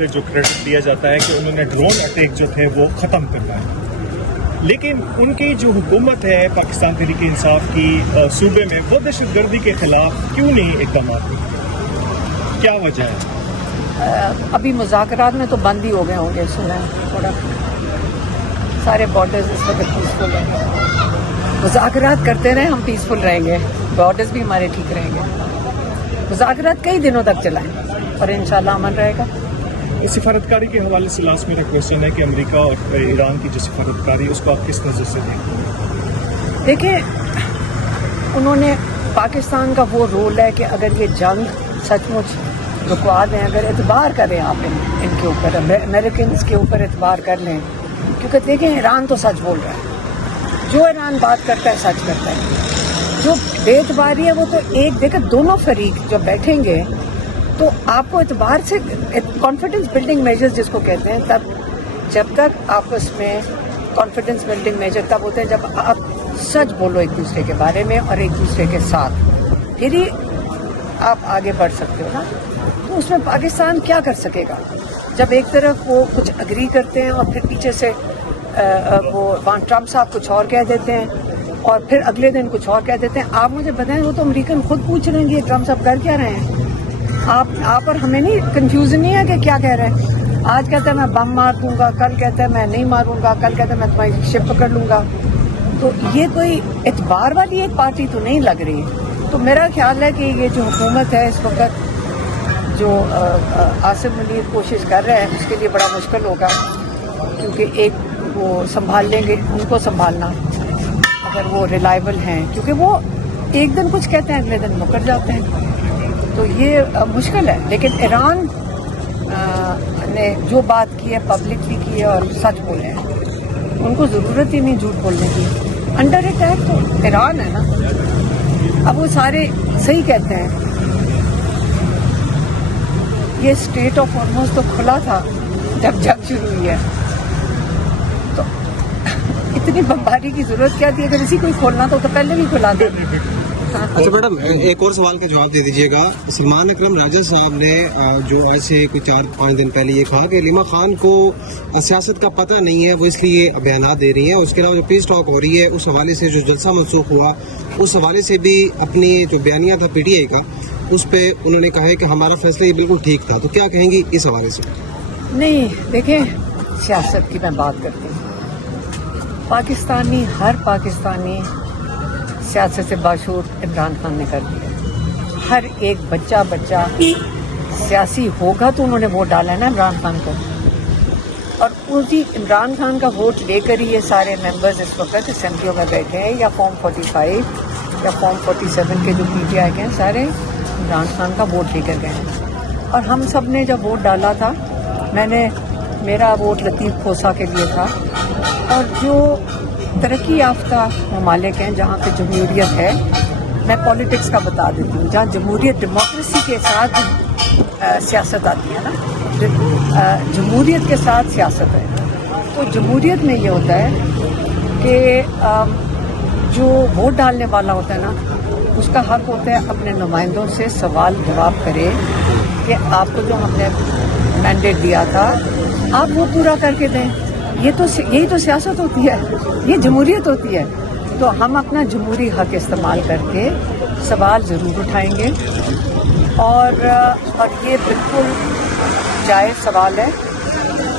پہ جو کریڈٹ دیا جاتا ہے کہ انہوں نے ڈرون اٹیک جو تھے وہ ختم کروائے، لیکن ان کی جو حکومت ہے پاکستان تحریک انصاف کی صوبے میں، وہ دہشت گردی کے خلاف کیوں نہیں اقدامات کرتی؟ کیا وجہ ہے؟ ابھی مذاکرات میں تو بند ہی ہو گئے ہوں گے، سنا ہے تھوڑا، سارے بارڈرز اس وقت پیسفل ہیں. مذاکرات کرتے رہیں، ہم پیسفل رہیں گے، بارڈرز بھی ہمارے ٹھیک رہیں گے. مذاکرات کئی دنوں تک چلائیں اور انشاءاللہ امن رہے گا. سفارتکاری کے حوالے سے لاسٹ میرا کوشچن ہے کہ امریکہ اور ایران کی جو سفارتکاری اس کو آپ کس نظر سے دیکھتے ہیں؟ دیکھیں، انہوں نے پاکستان کا وہ رول ہے کہ اگر یہ جنگ سچ مچ رکوا دیں، اگر اعتبار کریں آپ ان کے اوپر، امریکنز کے اوپر اعتبار کر لیں، کیونکہ دیکھیں ایران تو سچ بول رہا ہے، جو ایران بات کرتا ہے سچ کرتا ہے. جو بے اعتباری ہے وہ تو ایک، دیکھیں دونوں فریق جب بیٹھیں گے تو آپ کو اعتبار سے کانفیڈنس بلڈنگ میجرز جس کو کہتے ہیں، تب جب تک آپس میں کانفیڈنس بلڈنگ میجر تب ہوتے ہیں جب آپ سچ بولو ایک دوسرے کے بارے میں اور ایک دوسرے کے ساتھ، پھر ہی آپ آگے بڑھ سکتے ہو نا. تو اس میں پاکستان کیا کر سکے گا جب ایک طرف وہ کچھ اگری کرتے ہیں اور پھر پیچھے سے وہ وہاں ٹرمپ صاحب کچھ اور کہہ دیتے ہیں اور پھر اگلے دن کچھ اور کہہ دیتے ہیں. آپ مجھے بتائیں، وہ تو امریکن خود پوچھ رہے ہیں کہ ٹرمپ صاحب کر کیا رہے ہیں. آپ اور ہمیں نہیں کنفیوژن نہیں ہے کہ کیا کہہ رہے ہیں. آج کہتا ہے میں بم مار دوں گا، کل کہتا ہے میں نہیں ماروں گا، کل کہتا ہے میں تمہاری شپ پکڑ لوں گا. تو یہ کوئی اعتبار والی ایک پارٹی تو نہیں لگ رہی. تو میرا خیال ہے کہ یہ جو حکومت ہے اس وقت، جو عاصم منیر کوشش کر رہے ہیں، اس کے لیے بڑا مشکل ہوگا، کیونکہ ایک وہ سنبھال لیں گے، ان کو سنبھالنا اگر وہ ریلائبل ہیں، کیونکہ وہ ایک دن کچھ کہتے ہیں اگلے دن مکر جاتے ہیں، تو یہ مشکل ہے. لیکن ایران نے جو بات کی ہے پبلکلی کی ہے اور سچ بولے ہیں، ان کو ضرورت ہی نہیں جھوٹ بولنے کی. انڈر اٹیک تو ایران ہے نا. اب وہ سارے صحیح کہتے ہیں، یہ اسٹریٹ آف ہارموز تو کھلا تھا جب جنگ شروع ہوئی ہے، تو اتنی بمباری کی ضرورت کیا تھی؟ اگر اسی کو کھولنا تو پہلے بھی کھلا دے. اچھا میڈم، ایک اور سوال کا جواب دے دیجیے گا. سلمان اکرم راجہ صاحب نے جو ایسے کوئی 4-5 دن پہلے یہ کہا کہ علیمہ خان کو سیاست کا پتہ نہیں ہے، وہ اس لیے بیانات دے رہی ہیں. اس کے علاوہ جو پیس ٹاک ہو رہی ہے اس حوالے سے جو جلسہ منسوخ ہوا اس حوالے سے بھی اپنی جو بیانیہ تھا پی ٹی آئی کا، اس پہ انہوں نے کہا ہے کہ ہمارا فیصلہ یہ بالکل ٹھیک تھا. تو کیا کہیں گی اس حوالے سے؟ نہیں، دیکھیں سیاست کی میں بات کرتی ہوں. پاکستانی، ہر پاکستانی سیاست سے باشعور عمران خان نے کر دیا. ہر ایک بچہ سیاسی ہوگا تو انہوں نے ووٹ ڈالا ہے نا عمران خان کو، اور اسی عمران خان کا ووٹ لے کر ہی یہ سارے ممبرز اس وقت اسمبلیوں میں بیٹھے ہیں، یا فارم 45 یا فارم 47 کے جو پی ٹی آئی کے ہیں، سارے عمران خان کا ووٹ لے کر گئے ہیں. اور ہم سب نے جب ووٹ ڈالا تھا، میرا ووٹ لطیف کھوسہ کے لیے تھا. اور جو ترقی یافتہ ممالک ہیں جہاں پہ جمہوریت ہے، میں پولیٹکس کا بتا دیتی ہوں، جہاں جمہوریت ڈیموکریسی کے ساتھ سیاست آتی ہے نا، جمہوریت کے ساتھ سیاست ہے. تو جمہوریت میں یہ ہوتا ہے کہ جو ووٹ ڈالنے والا ہوتا ہے نا، اس کا حق ہوتا ہے اپنے نمائندوں سے سوال جواب کرے کہ آپ کو جو ہم نے مینڈیٹ دیا تھا آپ وہ پورا کر کے دیں. یہی تو سیاست ہوتی ہے، یہ جمہوریت ہوتی ہے. تو ہم اپنا جمہوری حق استعمال کر کے سوال ضرور اٹھائیں گے، اور یہ بالکل جائز سوال ہے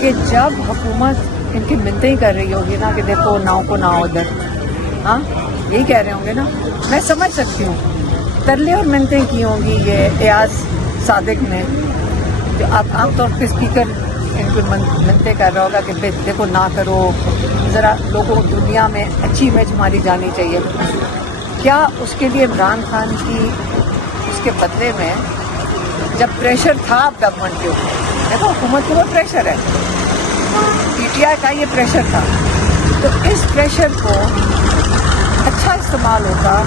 کہ جب حکومت ان کی منتیں کر رہی ہوگی نا کہ دیکھو ناؤ کو نہ ادھر، ہاں یہی کہہ رہے ہوں گے نا، میں سمجھ سکتی ہوں ترلے اور منتیں کی ہوں گی یہ ایاز صادق نے، جو آپ عام طور پہ اسپیکر ان کو منتیں کر رہا ہوگا کہ دیکھو نہ کرو، ذرا لوگوں دنیا میں اچھی امیج ہماری جانی چاہیے. کیا اس کے لیے عمران خان کی اس کے بدلے میں جب پریشر تھا گورنمنٹ کے اوپر، دیکھو حکومت کے اوپر پریشر ہے، پی ٹی آئی کا یہ پریشر تھا، تو اس پریشر کو اچھا استعمال ہوتا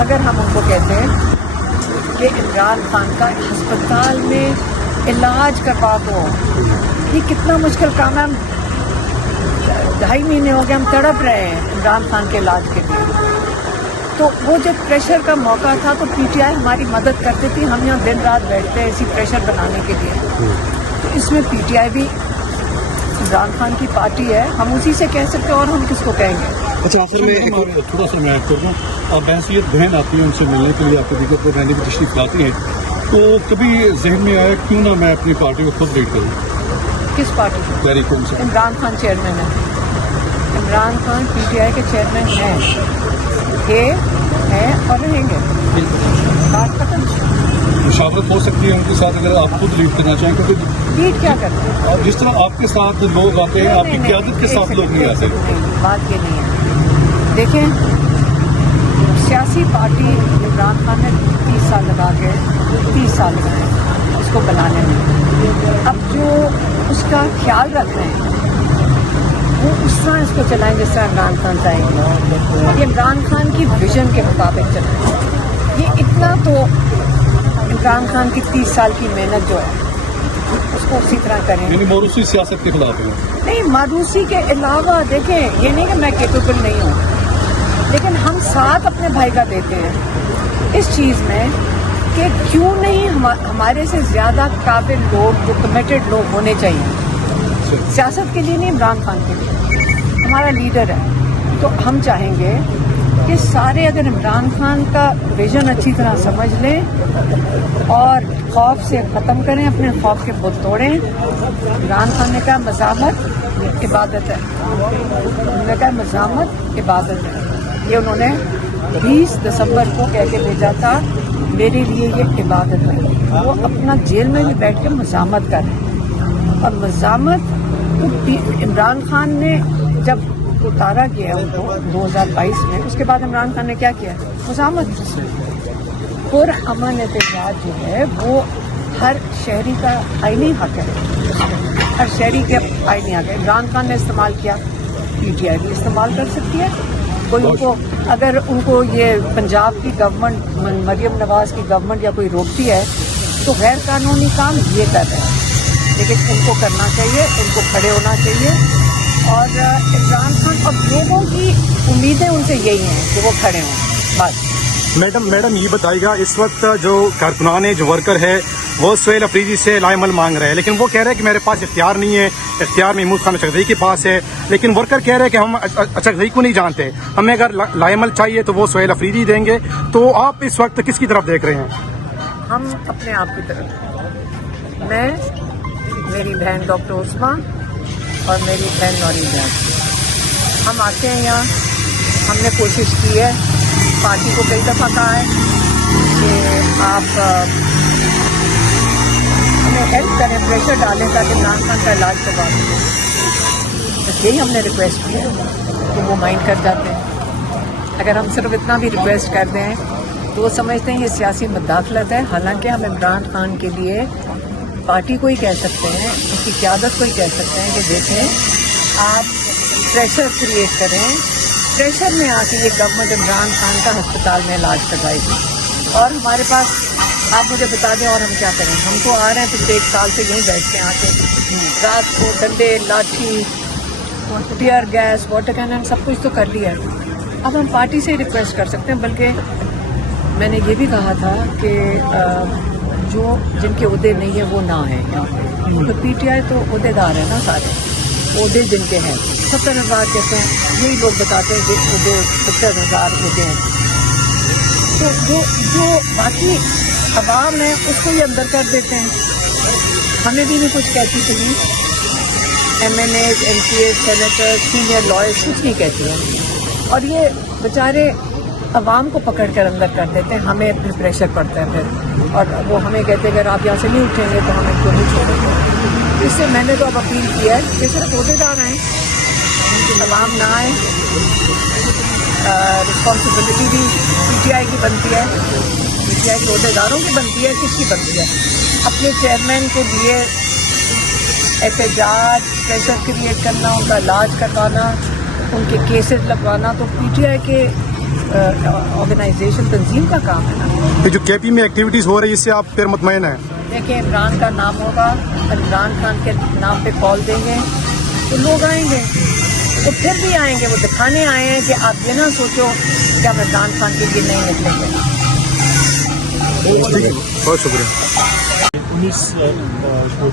اگر ہم ان کو کہتے ہیں کہ عمران خان کا ہسپتال میں علاج کروا دو. یہ کتنا مشکل کام ہے، 2.5 مہینے ہو گئے ہم تڑپ رہے ہیں عمران خان کے علاج کے لیے. تو وہ جب پریشر کا موقع تھا تو پی ٹی آئی ہماری مدد کرتی تھی، ہم یہاں دن رات بیٹھتے ہیں اسی پریشر بنانے کے لیے. تو اس میں پی ٹی آئی بھی عمران خان کی پارٹی ہے, ہم اسی سے کہہ سکتے ہیں اور ہم کس کو کہیں گے. اچھا آخر میں ایک اور تھوڑا سا میں ایڈ کر دوں, اب بحثیت بہن آتی ہے ان سے ملنے کے لیے, آپ کو دیگر پر رہنے کی تشریف لاتی ہیں, تو کبھی ذہن میں آیا کیوں نہ میں اپنی پارٹی کو خود لیڈ کروں؟ کس پارٹی کو؟ تحریک انصاف. عمران خان چیئرمین ہے. Imran Khan P T I کے چیئرمین ہیں اور رہیں گے. بات ختم. مشاورت ہو سکتی ہے ان کے ساتھ اگر آپ خود لیڈ کرنا چاہیں, کیونکہ لیڈ کیا کرتے ہیں؟ جس طرح آپ کے ساتھ لوگ آتے ہیں, آپ کی قیادت کے ساتھ لوگ نہیں آتے. بات یہ نہیں ہے. دیکھیں, سیاسی پارٹی عمران خان نے 30 سال لگا کے 30 سال لگائے اس کو بنانے میں. اب جو اس کا خیال رکھ رہے ہیں وہ اس طرح اس کو چلائیں جس طرح عمران خان چاہیں گے. یہ عمران خان کی ویژن کے مطابق چلیں. یہ اتنا تو عمران خان کی 30 سال کی محنت جو ہے اس کو اسی طرح کریں. یعنی موروثی سیاست کے خلاف ہے. نہیں, مادوسی کے علاوہ دیکھیں, یہ نہیں کہ میں کیپیبل نہیں ہوں, لیکن ہم ساتھ اپنے بھائی کا دیتے ہیں اس چیز میں کہ کیوں نہیں ہمارے سے زیادہ قابل لوگ, جو کمیٹڈ لوگ ہونے چاہیے سیاست کے لیے, نہیں عمران خان کے لیے. ہمارا لیڈر ہے تو ہم چاہیں گے کہ سارے اگر عمران خان کا ویژن اچھی طرح سمجھ لیں اور خوف سے ختم کریں, اپنے خوف کے بت توڑیں. عمران خان نے کہا مزاحمت عبادت ہے, انہوں نے کہا مزاحمت عبادت ہے. یہ انہوں نے 20 دسمبر کو کہہ کے بھیجا تھا, میرے لیے یہ عبادت ہے. وہ اپنا جیل میں بھی بیٹھ کے مزاحمت کر رہے ہیں. اور مزاحمت عمران خان نے جب اتارا گیا ان کو 2022 میں, اس کے بعد عمران خان نے کیا کیا؟ مزاحمت. پر امن احتجاج جو ہے وہ ہر شہری کا آئینی حق ہے, ہر شہری کے آئینی حق ہے. عمران خان نے استعمال کیا, پی ٹی آئی بھی استعمال کر سکتی ہے. کوئی ان کو اگر ان کو یہ پنجاب کی گورنمنٹ, مریم نواز کی گورنمنٹ یا کوئی روکتی ہے تو غیر قانونی کام یہ کر رہے ہیں, لیکن ان کو کرنا چاہیے, ان کو کھڑے ہونا چاہیے. اور عمران خان اور لوگوں کی امیدیں ان سے یہی ہیں کہ وہ کھڑے ہوں بس. میڈم یہ بتائیے گا, اس وقت جو کارکنان ہے, جو ورکر ہے, وہ سہیل افریدی سے لائے عمل مانگ رہے ہیں, لیکن وہ کہہ رہے ہیں کہ میرے پاس اختیار نہیں ہے, اختیار محمود خان اچکزئی کے پاس ہے. لیکن ورکر کہہ رہے ہیں کہ ہم اچکزئی کو نہیں جانتے, ہمیں اگر لائے عمل چاہیے تو وہ سہیل افریدی دیں گے. تو آپ اس وقت کس کی طرف دیکھ رہے ہیں؟ ہم اپنے آپ کی طرف, میں, میری بہن ڈاکٹر عثمہ اور میری بہن نوری جان, ہم آتے ہیں یہاں. ہم نے کوشش کی ہے, پارٹی کو کئی دفعہ کہا ہے کہ آپ ہمیں ہیلپ کریں, پریشر ڈالیں تاکہ عمران خان کا علاج کروا دیں. بس یہی ہم نے ریکویسٹ کی ہے, تو وہ مائنڈ کر جاتے ہیں. اگر ہم صرف اتنا بھی ریکویسٹ کر دیں تو وہ سمجھتے ہیں یہ سیاسی مداخلت ہے. حالانکہ ہم عمران خان کے لیے پارٹی کو ہی کہہ سکتے ہیں, اس کی قیادت کو ہی کہہ سکتے ہیں کہ دیکھیں آپ پریشر کریٹ کریں, پریشر میں آ کے یہ گورنمنٹ عمران خان کا ہسپتال میں علاج کروائے گی. اور ہمارے پاس آپ مجھے بتا دیں اور ہم کیا کریں. ہم تو آ رہے ہیں پچھلے 1 سال سے یہیں بیٹھتے ہیں, آ کے رات کو ڈنڈے, لاٹھی, ٹیئر گیس, واٹر کینن سب کچھ تو کر لیا ہے. اب ہم پارٹی سے ریکویسٹ کر سکتے ہیں. بلکہ میں نے یہ بھی کہا تھا کہ جو جن کے عہدے نہیں ہیں وہ نہ آئیں یہاں پہ. تو پی ٹی آئی تو عہدے دار ہیں نا سارے, عہدے جن کے ہیں 70,000 کہتے ہیں, یہی لوگ بتاتے ہیں کہ عہدے 70,000 عہدے ہیں. تو جو باقی عوام ہے اس کو یہ اندر کر دیتے ہیں. ہمیں بھی نہیں کچھ کہتی تھی, M N As, M P As, senator, senior lawyers کچھ نہیں کہتی ہیں. اور یہ بیچارے عوام کو پکڑ کر اندر کر دیتے ہیں. ہمیں اپنے پریشر پڑتا ہے پھر, اور وہ ہمیں کہتے ہیں اگر آپ یہاں سے نہیں اٹھیں گے تو ہمیں کیوں نہیں چھوڑیں گے. اس سے میں نے تو اب اپیل کیا ہے کہ صرف عہدے دار آئیں, عوام نہ آئیں. رسپانسبلٹی بھی پی ٹی آئی کی بنتی ہے, پی ٹی آئی کے عہدے داروں کی بنتی ہے. کس کی بنتی ہے؟ اپنے چیئرمین کے لیے احتجاج, پریشر کریٹ کرنا, ان کا علاج کروانا, ان کے کیسز لگوانا تو پی ٹی آئی کے آرگنائزیشن تنظیم کا کام ہے نا. یہ جو کے پی میں ایکٹیویٹیز ہو رہی ہے اس سے آپ پھر مطمئن ہیں؟ دیکھیں, عمران کا نام ہوگا, عمران خان کے نام پہ کال دیں گے تو لوگ آئیں گے. تو پھر بھی آئیں گے, وہ دکھانے آئے ہیں کہ آپ یہ نہ سوچو کہ ہم عمران خان کے لیے نہیں نکلیں گے. بہت شکریہ. 19